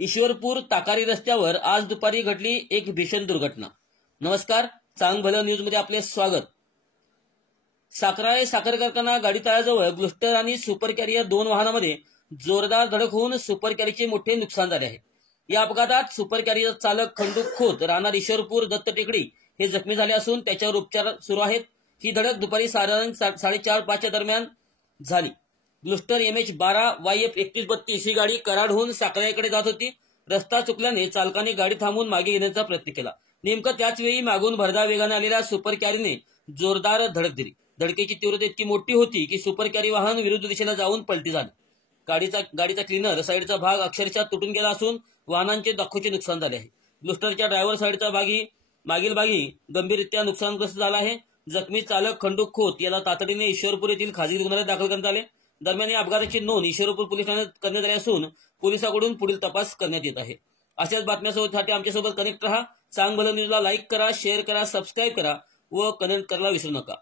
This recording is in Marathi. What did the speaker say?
ईश्वरपूर ताकारी रस्त्यावर आज दुपारी घडली एक भीषण दुर्घटना। नमस्कार, चांग भलं न्यूज मध्ये आपले स्वागत। साखराळे साखर कारखाना गाडी तळाजवळ ग्लुस्टर आणि सुपर कॅरियर दोन वाहनांमध्ये जोरदार धडक होऊन सुपर कॅरियरचे मोठे नुकसान झाले आहे। या अपघातात सुपर कॅरियर चालक खंडू खोत राहणार ईश्वरपूर दत्त टेकडी हे जखमी झाले असून त्याच्यावर उपचार सुरू आहेत। ही धडक दुपारी साधारण 4:30-5 दरम्यान झाली। ग्लुस्टर MH12 YF 2132 ही गाडी कराडहून साखराळेकडे जात होती। रस्ता चुकल्याने चालकाने गाडी थांबवून मागे घेण्याचा प्रयत्न केला। नेमकं त्याच वेळी मागून भरधाव वेगाने आलेल्या सुपर कॅरीने जोरदार धडक दिली। धडकेची तीव्रता इतकी मोठी होती की सुपर कॅरी वाहन विरुद्ध दिशेला जाऊन पलटी झाले। गाडीचा क्लीनर साईडचा भाग अक्षरशः तुटून गेला असून वाहनांचे लाखोचे नुकसान झाले आहे। ग्लुस्टरच्या ड्रायव्हर साईडचा मागील भागी गंभीररित्या नुकसानग्रस्त झाला आहे। जखमी चालक खंडू खोत याला तातडीने ईश्वरपूर येथील खाजगी रुग्णालयात दाखल करण्यात आले। दरम्यान या अपघाताची नोंद ईश्वरपूर पोलीस ठाण्यात करण्यात आली असून पोलिसांकडून पुढील तपास करण्यात येत आहे। अशाच बातम्यांसाठी आमच्यासोबत कनेक्ट रहा। चांग भलं न्यूजला लाईक करा, शेअर करा, सबस्क्राईब करा व कमेंट करायला विसरू नका।